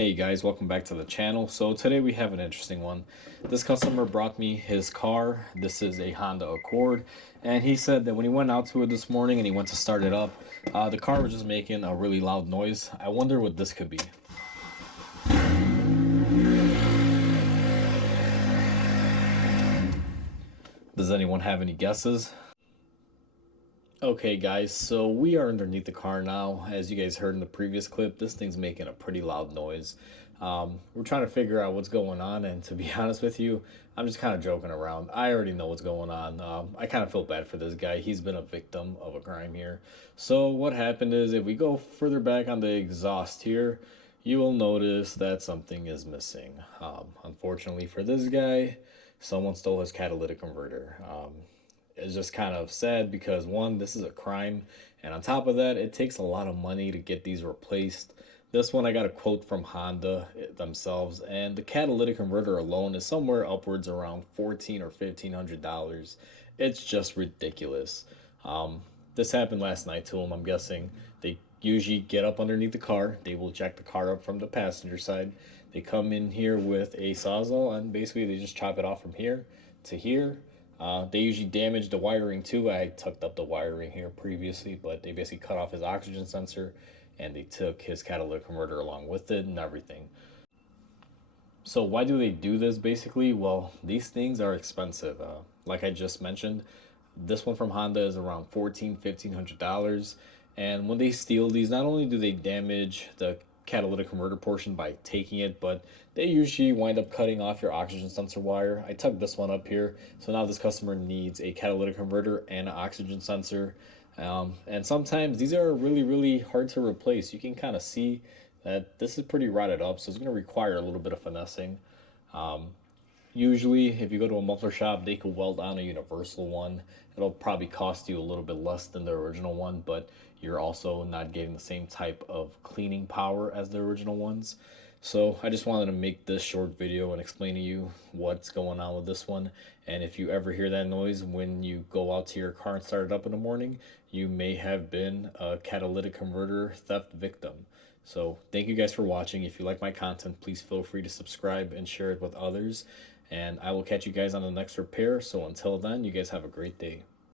Hey guys, welcome back to the channel. So today we have an interesting one. This customer brought me his car. This is a Honda Accord, and he said that when he went out to it this morning and he went to start it up, the car was just making a really loud noise. I wonder what this could be. Does anyone have any guesses? Okay guys, so we are underneath the car now. As you guys heard in the previous clip, this thing's making a pretty loud noise. We're trying to figure out what's going on, and to be honest with you, I'm just kind of joking around. I already know what's going on. I kind of feel bad for this guy. He's been a victim of a crime here. So what happened is, if we go further back on the exhaust here, you will notice that something is missing. Unfortunately for this guy, someone stole his catalytic converter. It's just kind of sad because, one, this is a crime, and on top of that, it takes a lot of money to get these replaced. This one I got a quote from Honda themselves, and the catalytic converter alone is somewhere upwards around $1,400 or $1,500. It's just ridiculous. This happened last night to them. I'm guessing they usually get up underneath the car. They will jack the car up from the passenger side. They come in here with a sawzall, and basically they just chop it off from here to here. They usually damage the wiring too. I tucked up the wiring here previously, but they basically cut off his oxygen sensor and they took his catalytic converter along with it and everything. So why do they do this basically? Well, these things are expensive. Like I just mentioned, this one from Honda is around $1,500. And when they steal these, not only do they damage the catalytic converter portion by taking it, but they usually wind up cutting off your oxygen sensor wire. I tucked this one up here, so now this customer needs a catalytic converter and an oxygen sensor. And sometimes these are really hard to replace. You can kind of see that this is pretty rotted up, so it's going to require a little bit of finessing. Usually, if you go to a muffler shop, they could weld on a universal one. It'll probably cost you a little bit less than the original one, but you're also not getting the same type of cleaning power as the original ones. So I just wanted to make this short video and explain to you what's going on with this one. And if you ever hear that noise when you go out to your car and start it up in the morning, you may have been a catalytic converter theft victim. So thank you guys for watching. If you like my content, please feel free to subscribe and share it with others. And I will catch you guys on the next repair. So until then, you guys have a great day.